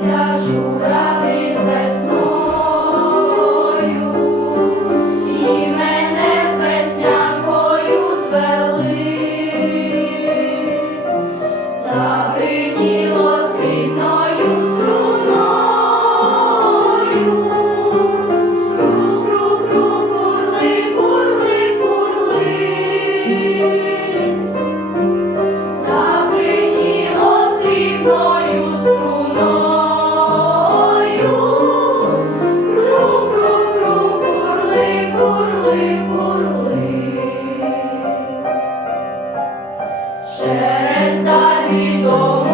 Веселися, жура. Курли, курли. Через даль